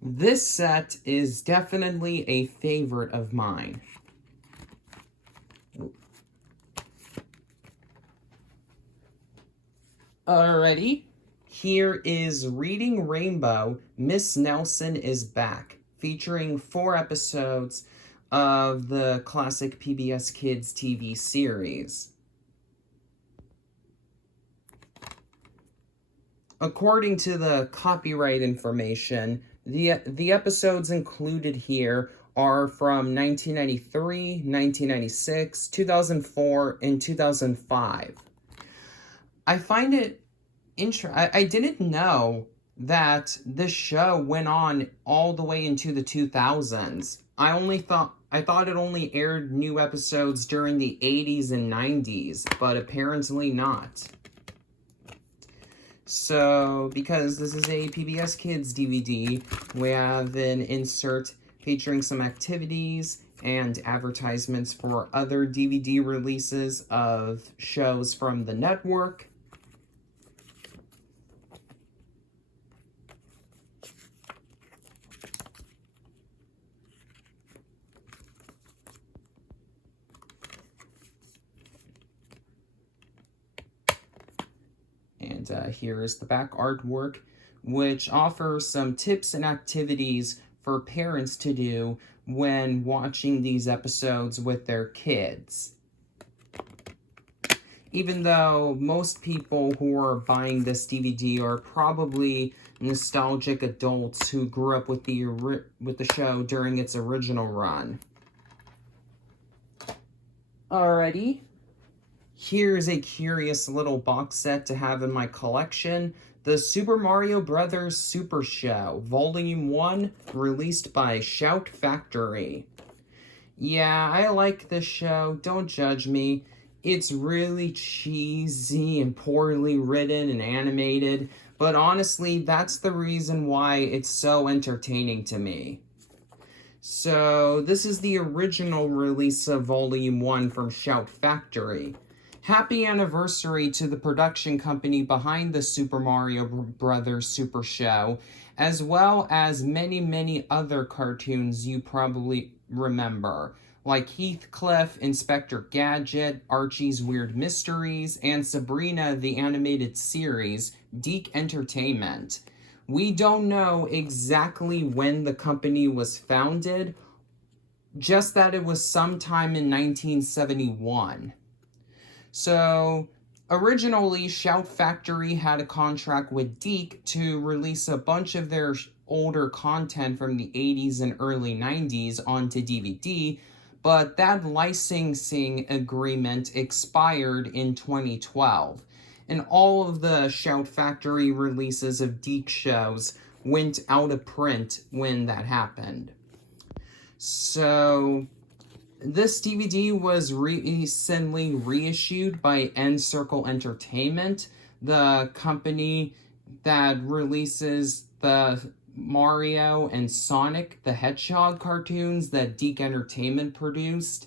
This set is definitely a favorite of mine. Alrighty, here is Reading Rainbow, Miss Nelson is Back, featuring 4 episodes of the classic PBS Kids TV series. According to the copyright information, the episodes included here are from 1993, 1996, 2004, and 2005. I find it interesting. I didn't know that this show went on all the way into the 2000s. I thought it only aired new episodes during the 80s and 90s, but apparently not. So, because this is a PBS Kids DVD, we have an insert featuring some activities and advertisements for other DVD releases of shows from the network. And here is the back artwork, which offers some tips and activities for parents to do when watching these episodes with their kids. Even though most people who are buying this DVD are probably nostalgic adults who grew up with the show during its original run. Alrighty. Here's a curious little box set to have in my collection. The Super Mario Bros. Super Show, Volume 1, released by Shout Factory. Yeah, I like this show, don't judge me. It's really cheesy and poorly written and animated, but honestly, that's the reason why it's so entertaining to me. So, this is the original release of Volume 1 from Shout Factory. Happy anniversary to the production company behind the Super Mario Bros. Super Show, as well as many, many other cartoons you probably remember, like Heathcliff, Inspector Gadget, Archie's Weird Mysteries, and Sabrina the Animated Series, DiC Entertainment. We don't know exactly when the company was founded, just that it was sometime in 1971. So, originally, Shout Factory had a contract with DiC to release a bunch of their older content from the 80s and early 90s onto DVD, but that licensing agreement expired in 2012, and all of the Shout Factory releases of DiC shows went out of print when that happened. So, this DVD was recently reissued by N-Circle Entertainment, the company that releases the Mario and Sonic the Hedgehog cartoons that DiC Entertainment produced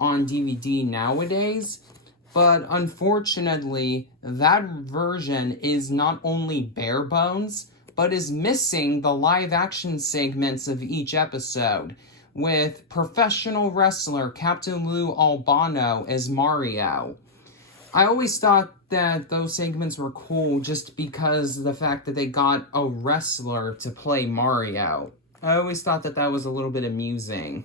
on DVD nowadays. But unfortunately, that version is not only bare bones, but is missing the live-action segments of each episode, with professional wrestler Captain Lou Albano as Mario. I always thought that those segments were cool just because of the fact that they got a wrestler to play Mario. I always thought that that was a little bit amusing.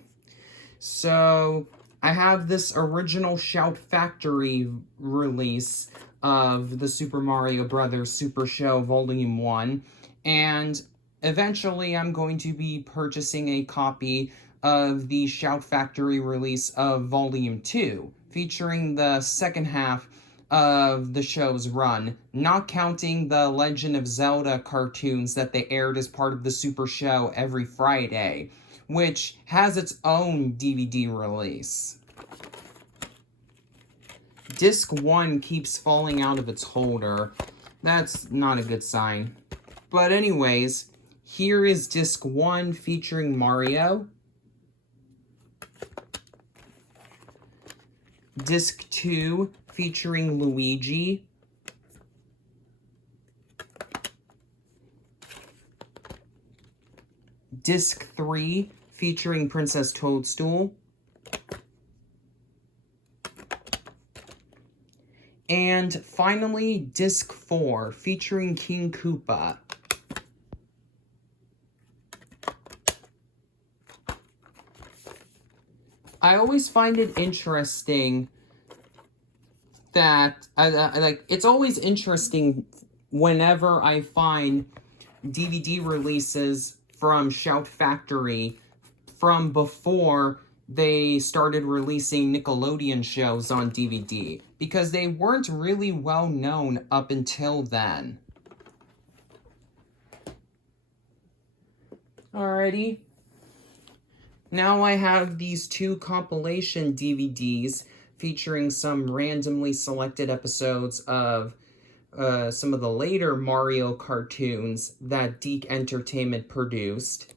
So, I have this original Shout Factory release of the Super Mario Bros. Super Show Volume 1, and eventually I'm going to be purchasing a copy of the Shout Factory release of Volume 2, featuring the second half of the show's run, not counting the Legend of Zelda cartoons that they aired as part of the Super Show every Friday, which has its own DVD release. Disc 1 keeps falling out of its holder. That's not a good sign. But anyways, here is Disc 1 featuring Mario. Disc 2 featuring Luigi. Disc 3 featuring Princess Toadstool. And finally, Disc 4 featuring King Koopa. I always find it interesting that, it's always interesting whenever I find DVD releases from Shout Factory from before they started releasing Nickelodeon shows on DVD, because they weren't really well known up until then. Alrighty. Now I have these 2 compilation DVDs featuring some randomly selected episodes of some of the later Mario cartoons that DiC Entertainment produced.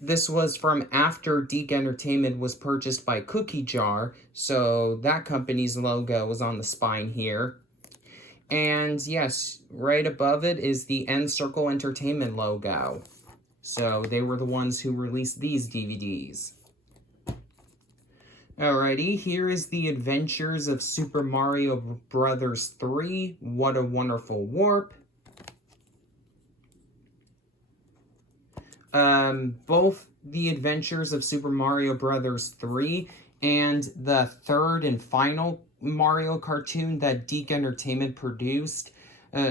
This was from after DiC Entertainment was purchased by Cookie Jar, so that company's logo was on the spine here. And yes, right above it is the N-Circle Entertainment logo. So they were the ones who released these DVDs. Alrighty, here is the Adventures of Super Mario Bros. 3, What a Wonderful Warp. Both the Adventures of Super Mario Bros. 3 and the third and final Mario cartoon that DiC Entertainment produced,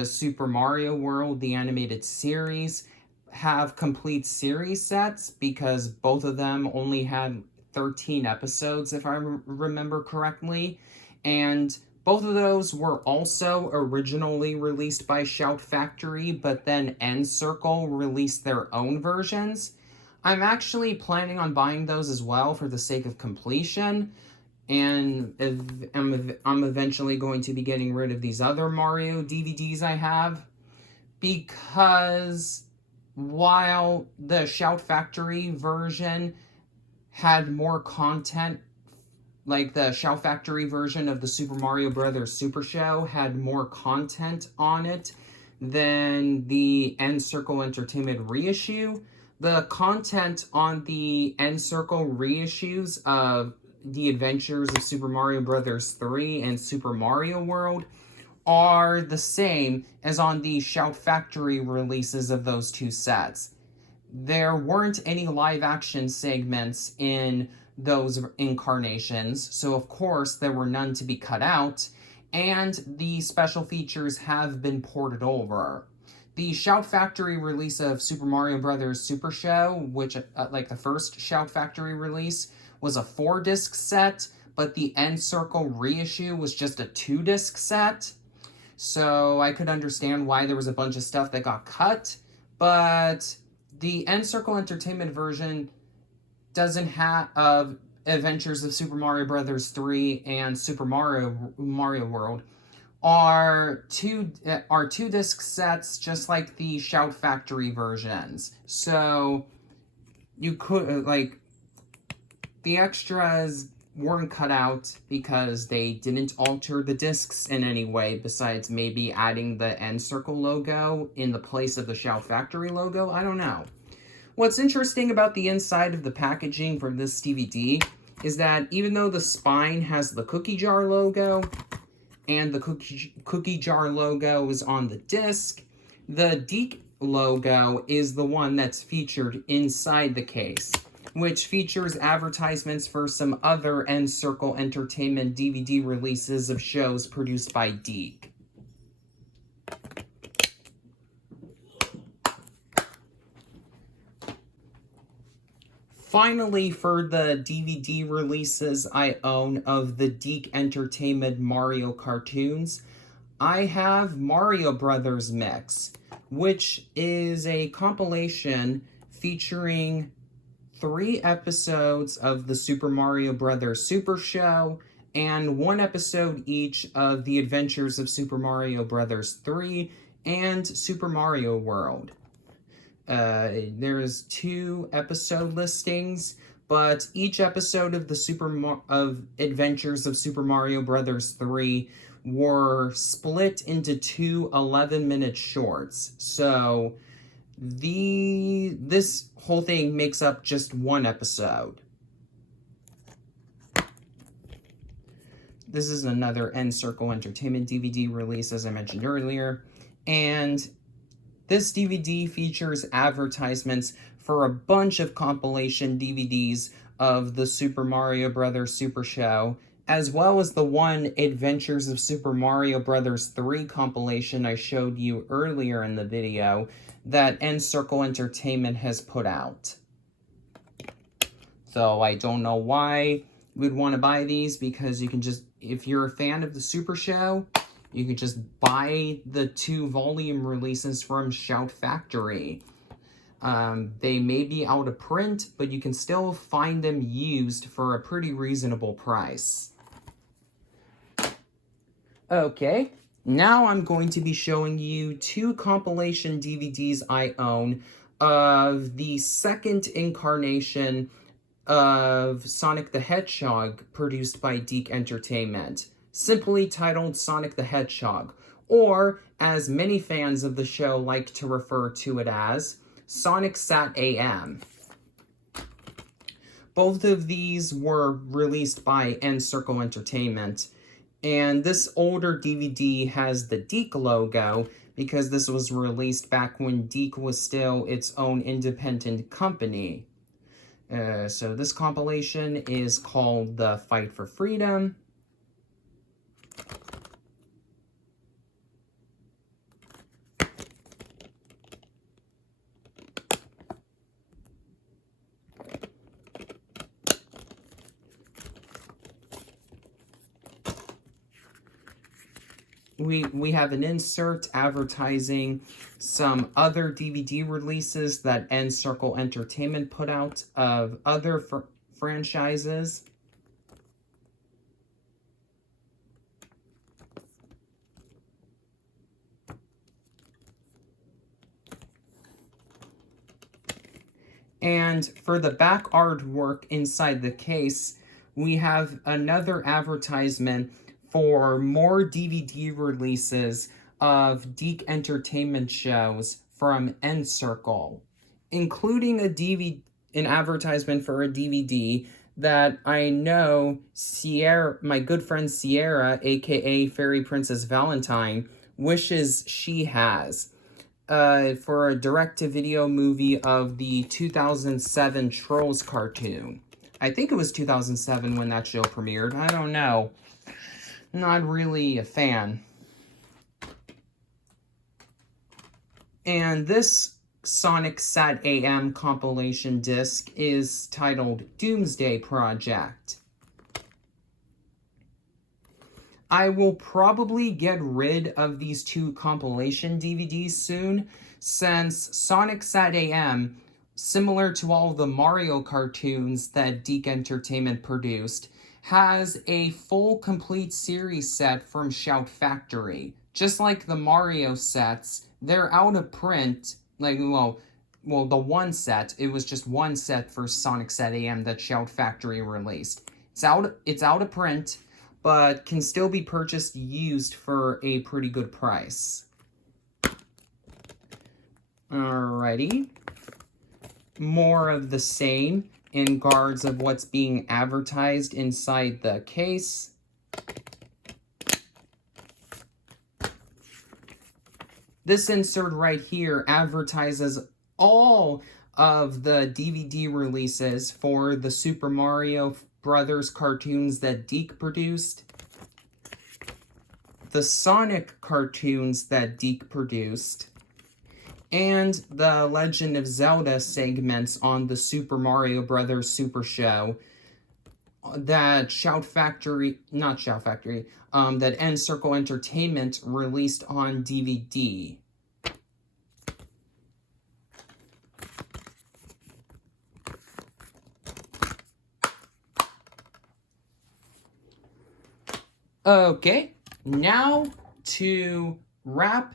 Super Mario World, the animated series, have complete series sets because both of them only had 13 episodes, if I remember correctly, and both of those were also originally released by Shout Factory, but then N-Circle released their own versions. I'm actually planning on buying those as well for the sake of completion, and I'm eventually going to be getting rid of these other Mario DVDs I have, because while the Shout Factory version had more content, like the Shout Factory version of the Super Mario Bros. Super Show had more content on it than the N-Circle Entertainment reissue. The content on the N-Circle reissues of The Adventures of Super Mario Bros. 3 and Super Mario World are the same as on the Shout Factory releases of those 2 sets. There weren't any live-action segments in those incarnations, so of course there were none to be cut out, and the special features have been ported over. The Shout Factory release of Super Mario Bros. Super Show, which, like the first Shout Factory release, was a 4-disc set, but the N-Circle reissue was just a 2-disc set. So I could understand why there was a bunch of stuff that got cut, but the N-Circle Entertainment version doesn't have Adventures of Super Mario Bros. 3 and Super Mario World are two disc sets, just like the Shout Factory versions. So you could the extras weren't cut out because they didn't alter the discs in any way, besides maybe adding the N-Circle logo in the place of the Shout Factory logo. I don't know. What's interesting about the inside of the packaging for this DVD is that even though the spine has the Cookie Jar logo and the Cookie Jar logo is on the disc, the DiC logo is the one that's featured inside the case, which features advertisements for some other N-Circle Entertainment DVD releases of shows produced by DiC. Finally, for the DVD releases I own of the DiC Entertainment Mario cartoons, I have Mario Brothers Mix, which is a compilation featuring 3 episodes of the Super Mario Bros. Super Show and 1 episode each of The Adventures of Super Mario Bros. 3 and Super Mario World. There's 2 episode listings, but each episode of the Adventures of Super Mario Bros. 3 were split into 2 11-minute shorts. So This whole thing makes up just one episode. This is another N-Circle Entertainment DVD release, as I mentioned earlier. And this DVD features advertisements for a bunch of compilation DVDs of the Super Mario Bros. Super Show, as well as the one Adventures of Super Mario Bros. 3 compilation I showed you earlier in the video that N-Circle Entertainment has put out. So I don't know why you would want to buy these, because you can just, if you're a fan of the Super Show, you can just buy the 2 volume releases from Shout Factory. They may be out of print, but you can still find them used for a pretty reasonable price. Okay, now I'm going to be showing you 2 compilation DVDs I own of the second incarnation of Sonic the Hedgehog produced by DiC Entertainment, simply titled Sonic the Hedgehog, or as many fans of the show like to refer to it as, Sonic Sat AM. Both of these were released by N-Circle Entertainment, and this older DVD has the DiC logo because this was released back when DiC was still its own independent company. So this compilation is called The Fight for Freedom. We have an insert advertising some other DVD releases that N-Circle Entertainment put out of other franchises. And for the back artwork inside the case, we have another advertisement for more DVD releases of DiC Entertainment shows from N-Circle, including an advertisement for a DVD that I know my good friend Sierra, aka Fairy Princess Valentine, wishes she has, for a direct-to-video movie of the 2007 Trolls cartoon. I think it was 2007 when that show premiered. I don't know. Not really a fan. And this Sonic Sat AM compilation disc is titled Doomsday Project. I will probably get rid of these 2 compilation DVDs soon, since Sonic Sat AM, similar to all the Mario cartoons that DiC Entertainment produced, has a full complete series set from Shout Factory. Just like the Mario sets, they're out of print. The one set, it was just one set for Sonic Sat AM that Shout Factory released. It's out of print, but can still be purchased used for a pretty good price. Alrighty. More of the same in regards of what's being advertised inside the case. This insert right here advertises all of the DVD releases for the Super Mario Brothers cartoons that DiC produced, the Sonic cartoons that DiC produced, and the Legend of Zelda segments on the Super Mario Bros. Super Show that that N-Circle Entertainment released on DVD. Okay, now to wrap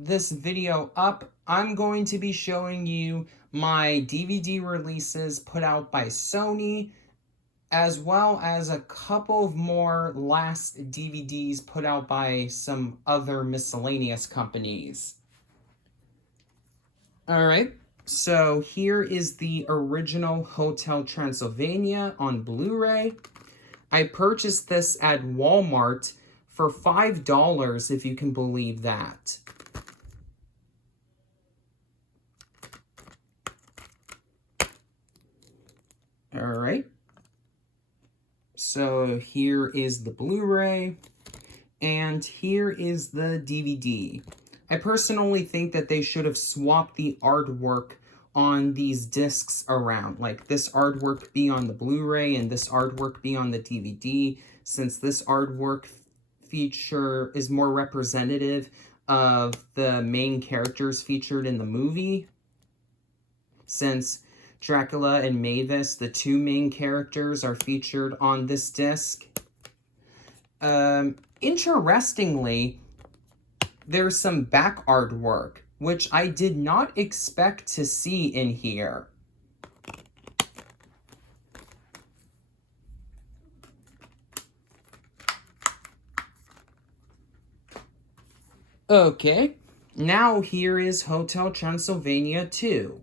this video up, I'm going to be showing you my DVD releases put out by Sony, as well as a couple of more last DVDs put out by some other miscellaneous companies. All right. So here is the original Hotel Transylvania on Blu-ray. I purchased this at Walmart for $5, if you can believe that. All right. So here is the Blu-ray, and here is the DVD. I personally think that they should have swapped the artwork on these discs around. Like this artwork be on the Blu-ray and this artwork be on the DVD, since this artwork feature is more representative of the main characters featured in the movie. Since Dracula and Mavis, the two main characters, are featured on this disc. Interestingly, there's some back artwork, which I did not expect to see in here. Okay, now here is Hotel Transylvania 2.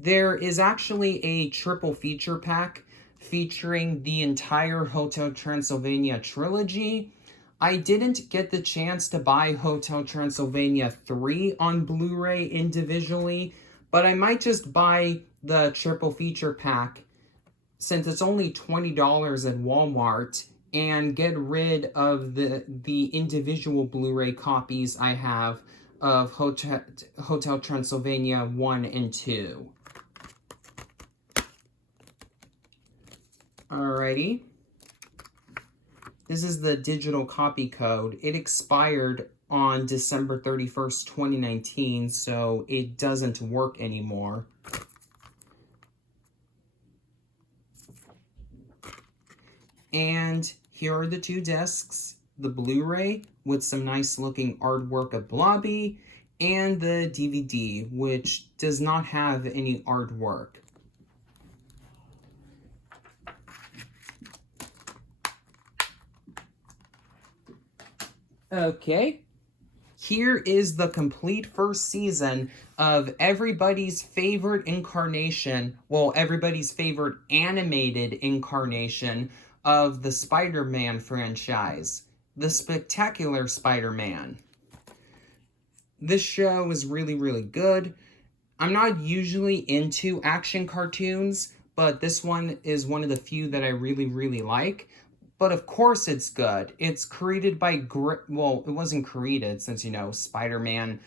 There is actually a triple feature pack featuring the entire Hotel Transylvania trilogy. I didn't get the chance to buy Hotel Transylvania 3 on Blu-ray individually, but I might just buy the triple feature pack since it's only $20 at Walmart and get rid of the individual Blu-ray copies I have of Hotel Transylvania 1 and 2. Alrighty. This is the digital copy code. It expired on December 31st, 2019, so it doesn't work anymore. And here are the two discs, the Blu-ray with some nice looking artwork of Blobby, and the DVD, which does not have any artwork. Okay, here is the complete first season of everybody's favorite incarnation, well, everybody's favorite animated incarnation of the Spider-Man franchise, The Spectacular Spider-Man. This show is really, really good. I'm not usually into action cartoons, but this one is one of the few that I really, really like. But of course it's good. It's created by, well, it wasn't created since, you know, Spider-Man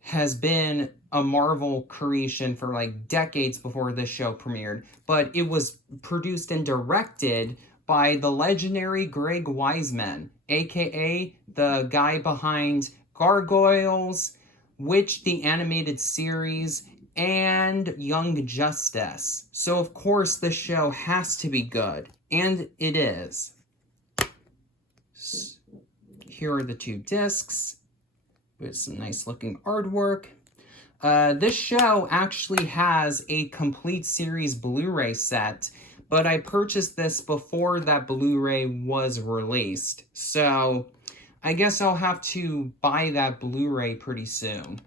has been a Marvel creation for like decades before this show premiered. But it was produced and directed by the legendary Greg Weisman, aka the guy behind Gargoyles, Witch the Animated Series, and Young Justice. So of course this show has to be good. And it is. Here are the two discs with some nice looking artwork. This show actually has a complete series Blu-ray set, but I purchased this before that Blu-ray was released. So I guess I'll have to buy that Blu-ray pretty soon.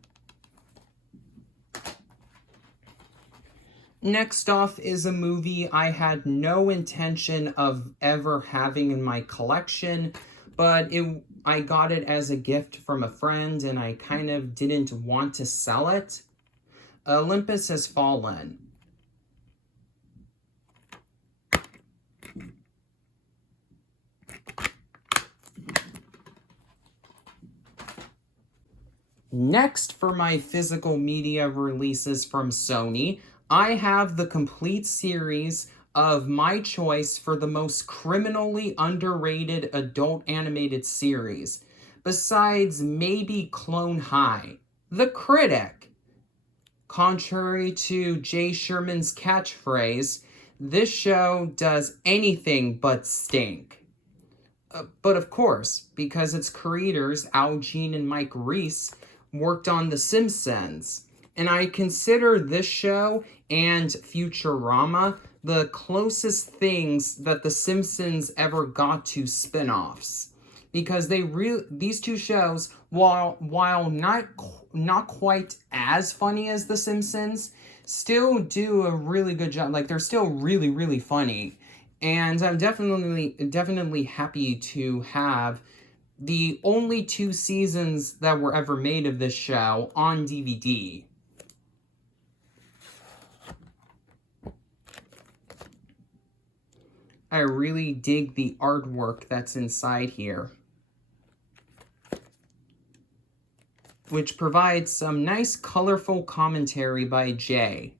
Next off is a movie I had no intention of ever having in my collection, but I got it as a gift from a friend and I kind of didn't want to sell it. Olympus Has Fallen. Next, for my physical media releases from Sony, I have the complete series of my choice for the most criminally underrated adult animated series, besides maybe Clone High. The Critic. Contrary to Jay Sherman's catchphrase, this show does anything but stink. But of course, because its creators, Al Jean and Mike Reiss, worked on The Simpsons, and I consider this show and Futurama the closest things that The Simpsons ever got to spin-offs. because these two shows, while not quite as funny as The Simpsons, still do a really good job. Like, they're still really, really funny. And I'm definitely happy to have the only 2 seasons that were ever made of this show on DVD. I really dig the artwork that's inside here, which provides some nice colorful commentary by Jay.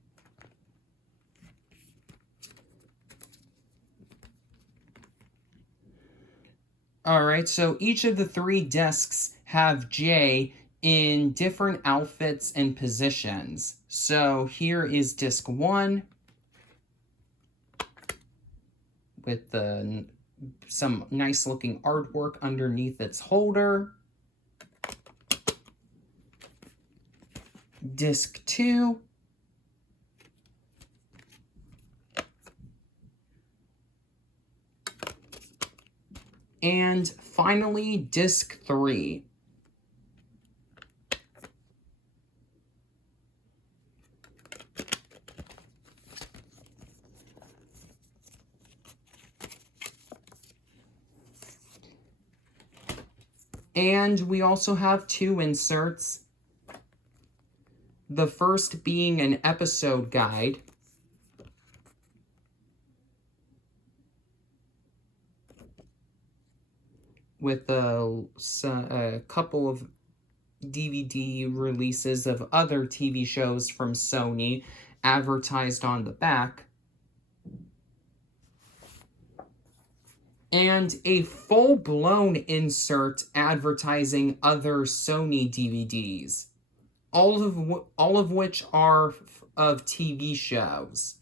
Alright, so each of the 3 discs have Jay in different outfits and positions. So here is disc 1 with some nice looking artwork underneath its holder. Disc 2. And finally, disc 3. And we also have 2 inserts. The first being an episode guide. With a couple of DVD releases of other TV shows from Sony advertised on the back. And a full-blown insert advertising other Sony DVDs, all of which are of TV shows.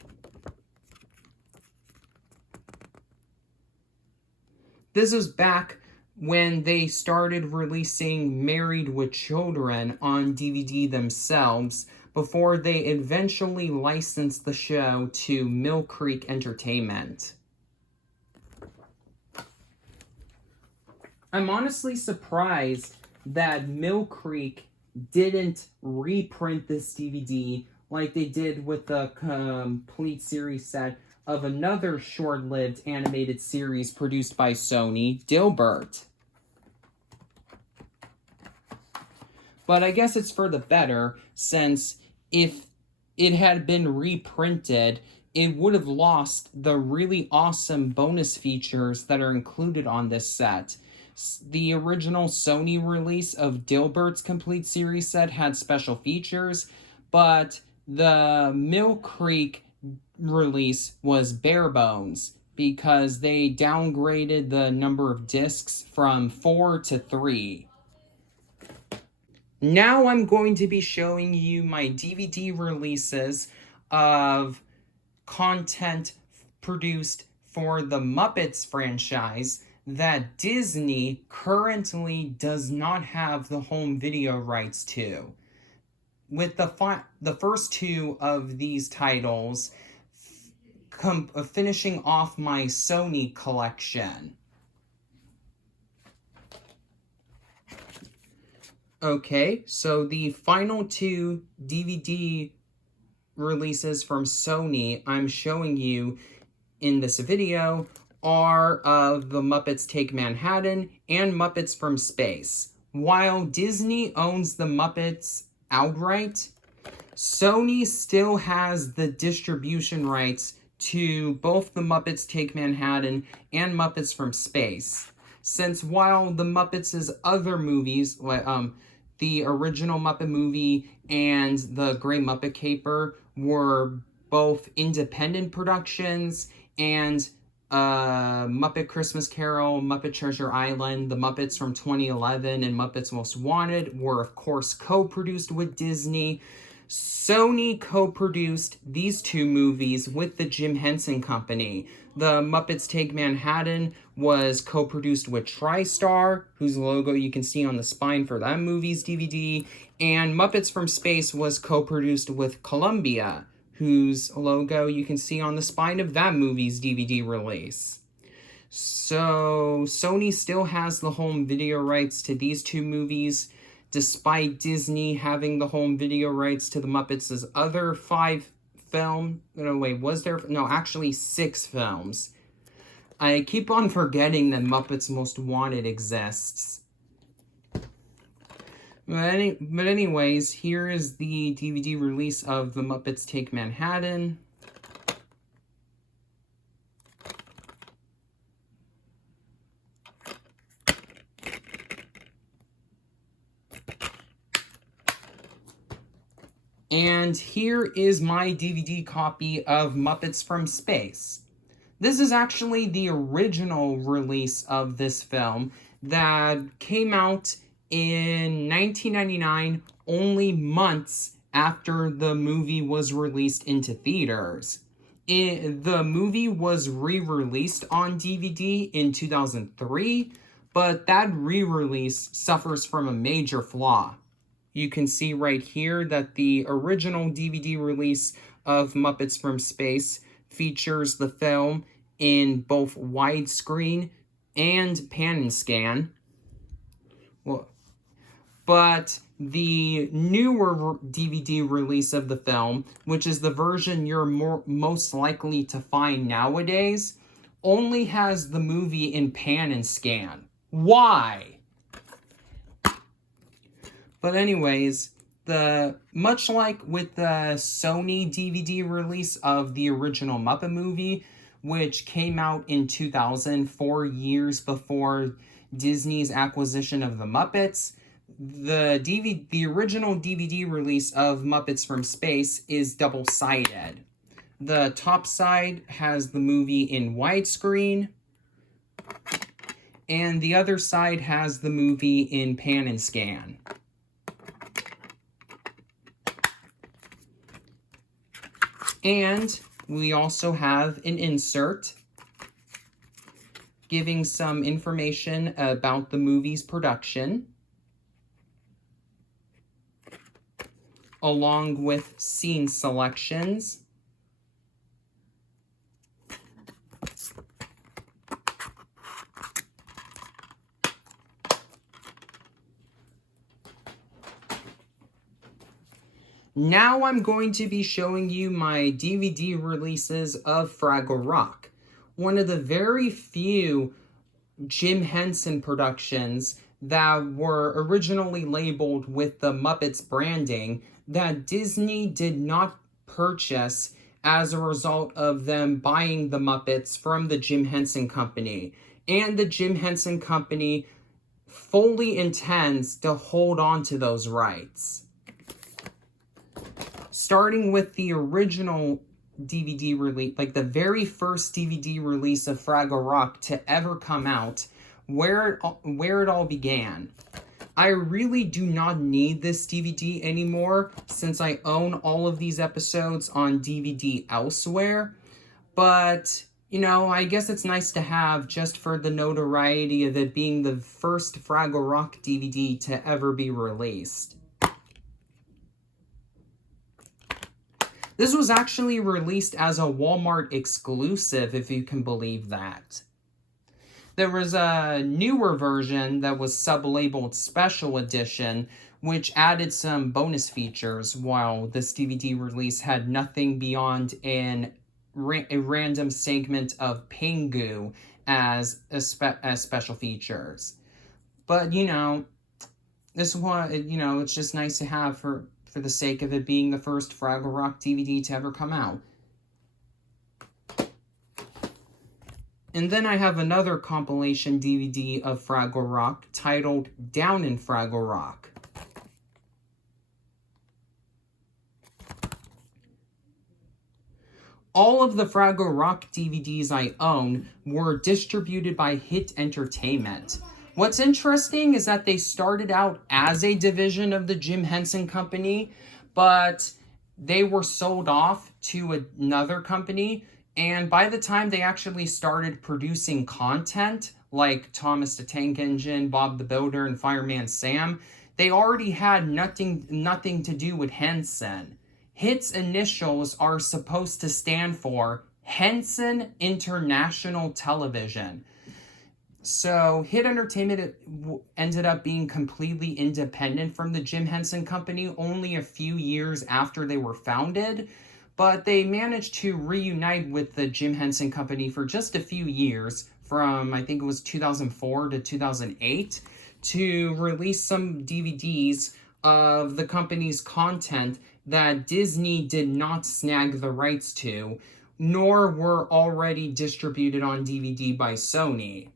This is back when they started releasing Married with Children on DVD themselves, before they eventually licensed the show to Mill Creek Entertainment. I'm honestly surprised that Mill Creek didn't reprint this DVD like they did with the complete series set of another short-lived animated series produced by Sony, Dilbert. But I guess it's for the better, since if it had been reprinted, it would have lost the really awesome bonus features that are included on this set. The original Sony release of Dilbert's complete series set had special features, but the Mill Creek release was bare bones because they downgraded the number of discs from 4 to 3. Now I'm going to be showing you my DVD releases of content produced for the Muppets franchise that Disney currently does not have the home video rights to. With the first 2 of these titles finishing off my Sony collection. Okay, so the final 2 DVD releases from Sony I'm showing you in this video are of The Muppets Take Manhattan and Muppets from Space. While Disney owns the Muppets outright, Sony still has the distribution rights to both The Muppets Take Manhattan and Muppets from Space. Since while the Muppets' other movies, the original Muppet movie and The Great Muppet Caper, were both independent productions, and Muppet Christmas Carol, Muppet Treasure Island, The Muppets from 2011, and Muppets Most Wanted were, of course, co-produced with Disney. Sony co-produced these 2 movies with the Jim Henson Company. The Muppets Take Manhattan was co-produced with TriStar, whose logo you can see on the spine for that movie's DVD, and Muppets from Space was co-produced with Columbia, whose logo you can see on the spine of that movie's DVD release. So, Sony still has the home video rights to these two movies, despite Disney having the home video rights to the Muppets' other 5 film. No, wait, was there? No, actually 6 films. I keep on forgetting that Muppets Most Wanted exists. But anyways, here is the DVD release of The Muppets Take Manhattan. And here is my DVD copy of Muppets from Space. This is actually the original release of this film that came out in 1999, only months after the movie was released into theaters. The movie was re-released on DVD in 2003, but that re-release suffers from a major flaw. You can see right here that the original DVD release of Muppets from Space features the film in both widescreen and pan and scan. Well, but the newer DVD release of the film, which is the version you're most likely to find nowadays, only has the movie in pan and scan. Why? But anyways, much like with the Sony DVD release of the original Muppet movie, which came out in 2000, 4 years before Disney's acquisition of the Muppets, the original DVD release of Muppets from Space is double-sided. The top side has the movie in widescreen, and the other side has the movie in pan and scan. And we also have an insert giving some information about the movie's production, along with scene selections. Now I'm going to be showing you my DVD releases of Fraggle Rock, one of the very few Jim Henson productions that were originally labeled with the Muppets branding that Disney did not purchase as a result of them buying the Muppets from the Jim Henson Company. And the Jim Henson Company fully intends to hold on to those rights. Starting with the original DVD release, like the very first DVD release of Fraggle Rock to ever come out, where it all began. I really do not need this DVD anymore since I own all of these episodes on DVD elsewhere, but you know, I guess it's nice to have just for the notoriety of it being the first Fraggle Rock DVD to ever be released. This was actually released as a Walmart exclusive, if you can believe that. There was a newer version that was sub-labeled Special Edition, which added some bonus features, while this DVD release had nothing beyond a random segment of Pingu as special features. But, you know, this one, you know, it's just nice to have for the sake of it being the first Fraggle Rock DVD to ever come out. And then I have another compilation DVD of Fraggle Rock titled Down in Fraggle Rock. All of the Fraggle Rock DVDs I own were distributed by Hit Entertainment. What's interesting is that they started out as a division of the Jim Henson Company, but they were sold off to another company, and by the time they actually started producing content, like Thomas the Tank Engine, Bob the Builder, and Fireman Sam, they already had nothing to do with Henson. Hit's initials are supposed to stand for Henson International Television. So Hit Entertainment ended up being completely independent from the Jim Henson Company only a few years after they were founded, but they managed to reunite with the Jim Henson Company for just a few years, from I think it was 2004 to 2008, to release some DVDs of the company's content that Disney did not snag the rights to, nor were already distributed on DVD by Sony.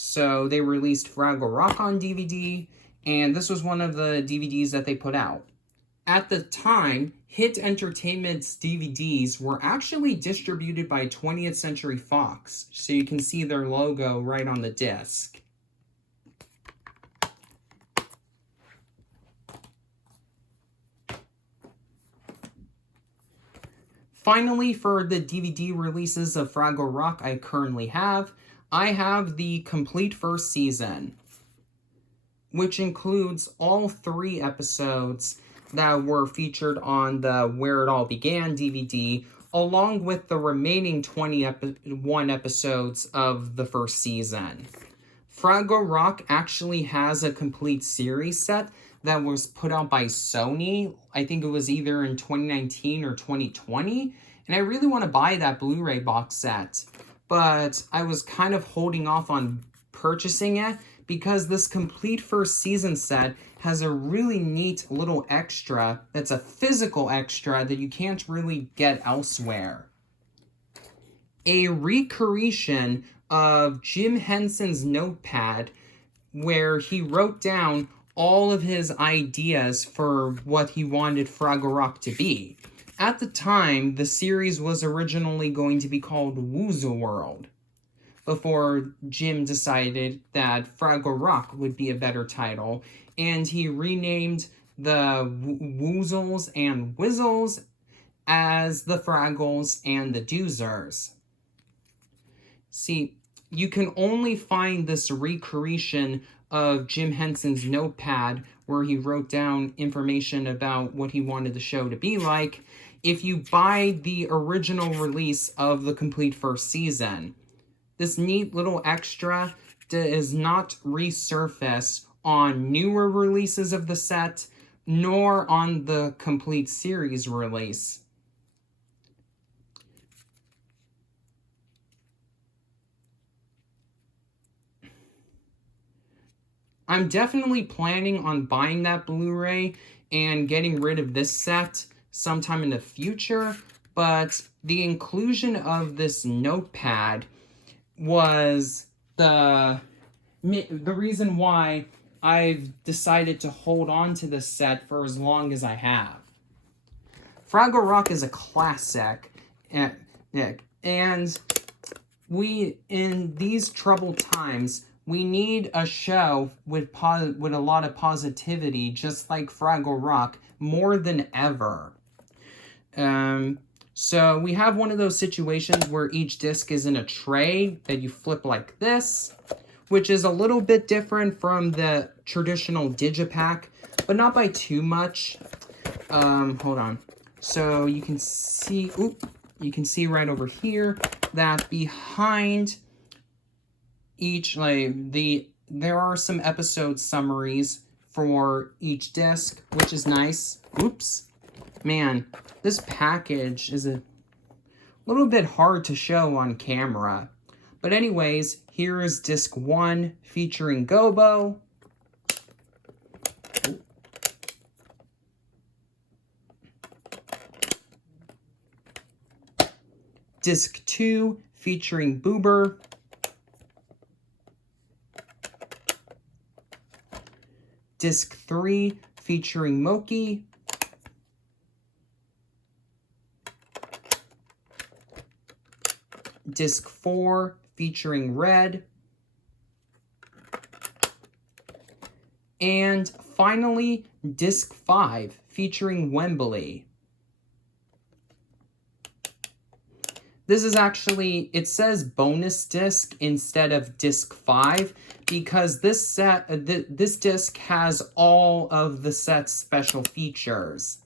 So they released Fraggle Rock on DVD, and this was one of the DVDs that they put out. At the time, Hit Entertainment's DVDs were actually distributed by 20th Century Fox, so you can see their logo right on the disc. Finally, for the DVD releases of Fraggle Rock I currently have, I have the complete first season, which includes all 3 episodes that were featured on the Where It All Began DVD, along with the remaining 21 episodes of the first season. Fraggle Rock actually has a complete series set that was put out by Sony. I think it was either in 2019 or 2020, and I really want to buy that Blu-ray box set, but I was kind of holding off on purchasing it because this complete first season set has a really neat little extra that's a physical extra that you can't really get elsewhere. A recreation of Jim Henson's notepad where he wrote down all of his ideas for what he wanted Fraggle Rock to be. At the time, the series was originally going to be called Woozle World, before Jim decided that Fraggle Rock would be a better title, and he renamed the Woozles and Wizzles as the Fraggles and the Doozers. See, you can only find this recreation of Jim Henson's notepad where he wrote down information about what he wanted the show to be like if you buy the original release of the complete first season. This neat little extra does not resurface on newer releases of the set, nor on the complete series release. I'm definitely planning on buying that Blu-ray and getting rid of this set sometime in the future, but the inclusion of this notepad was the reason why I've decided to hold on to this set for as long as I have. Fraggle Rock is a classic, and we, in these troubled times, we need a show with a lot of positivity, just like Fraggle Rock, more than ever. So we have one of those situations where each disc is in a tray that you flip like this, which is a little bit different from the traditional Digipack, but not by too much. Hold on. So you can see, right over here that behind each, there are some episode summaries for each disc, which is nice. Oops. Man, this package is a little bit hard to show on camera. But anyways, here is disc 1 featuring Gobo. Disc 2 featuring Boober. Disc 3 featuring Moki. Disc 4 featuring Red. And finally, Disc 5 featuring Wembley. This is actually, it says bonus disc instead of disc 5 because this disc has all of the set's special features.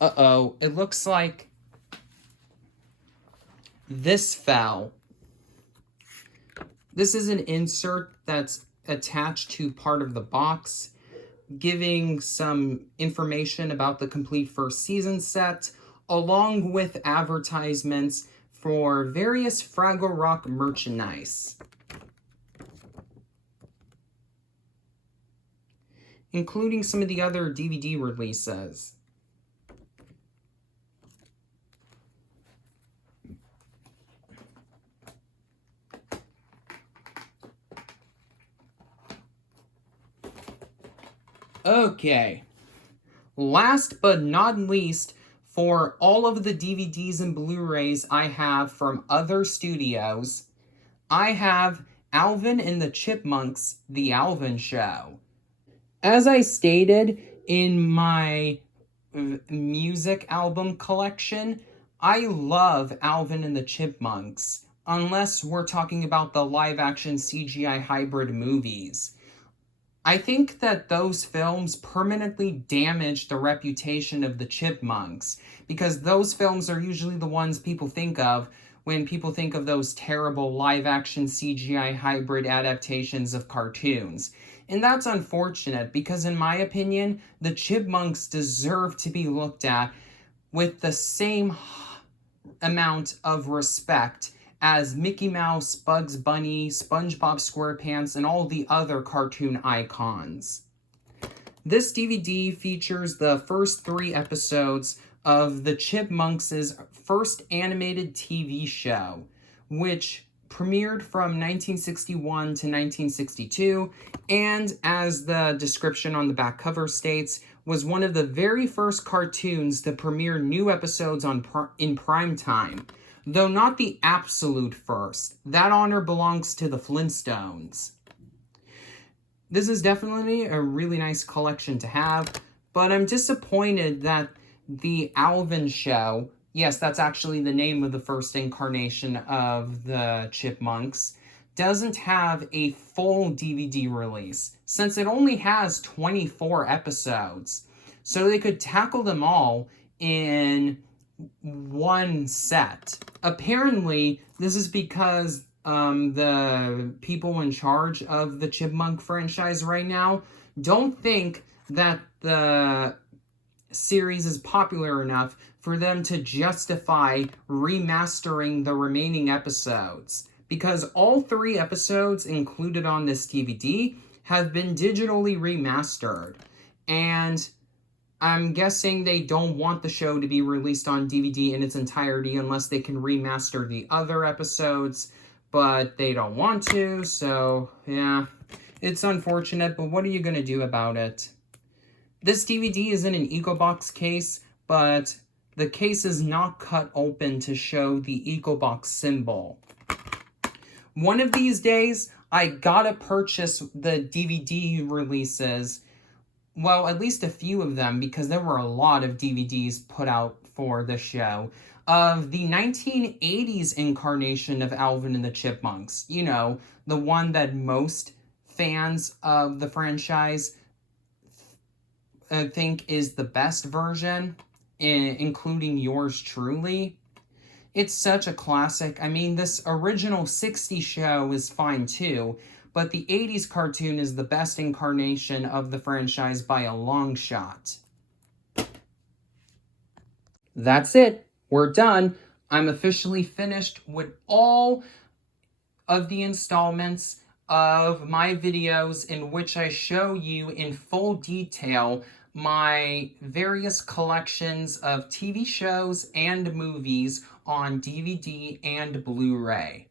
Uh-oh, it looks like this fell. This is an insert that's attached to part of the box, giving some information about the complete first season set, along with advertisements for various Fraggle Rock merchandise, including some of the other DVD releases. Okay, last but not least, for all of the DVDs and Blu-rays I have from other studios, I have Alvin and the Chipmunks, The Alvin Show. As I stated in my music album collection, I love Alvin and the Chipmunks, unless we're talking about the live-action CGI hybrid movies. I think that those films permanently damaged the reputation of the Chipmunks, because those films are usually the ones people think of when people think of those terrible live-action CGI hybrid adaptations of cartoons. And that's unfortunate, because in my opinion, the Chipmunks deserve to be looked at with the same amount of respect as Mickey Mouse, Bugs Bunny, SpongeBob SquarePants, and all the other cartoon icons. This DVD features the first 3 episodes of the Chipmunks' first animated TV show, which premiered from 1961 to 1962, and as the description on the back cover states, was one of the very first cartoons to premiere new episodes in prime time. Though not the absolute first. That honor belongs to the Flintstones. This is definitely a really nice collection to have, but I'm disappointed that the Alvin Show, yes, that's actually the name of the first incarnation of the Chipmunks, doesn't have a full DVD release, since it only has 24 episodes. So they could tackle them all in one set. Apparently, this is because the people in charge of the Chipmunk franchise right now don't think that the series is popular enough for them to justify remastering the remaining episodes, because all 3 episodes included on this DVD have been digitally remastered, and I'm guessing they don't want the show to be released on DVD in its entirety unless they can remaster the other episodes, but they don't want to, so yeah, it's unfortunate, but what are you going to do about it? This DVD is in an EcoBox case, but the case is not cut open to show the EcoBox symbol. One of these days, I gotta purchase the DVD releases, well, at least a few of them, because there were a lot of DVDs put out for the show, of the 1980s incarnation of Alvin and the Chipmunks. You know, the one that most fans of the franchise think is the best version, including yours truly. It's such a classic. I mean, this original 60s show is fine too, but the 80s cartoon is the best incarnation of the franchise by a long shot. That's it. We're done. I'm officially finished with all of the installments of my videos in which I show you in full detail my various collections of TV shows and movies on DVD and Blu-ray.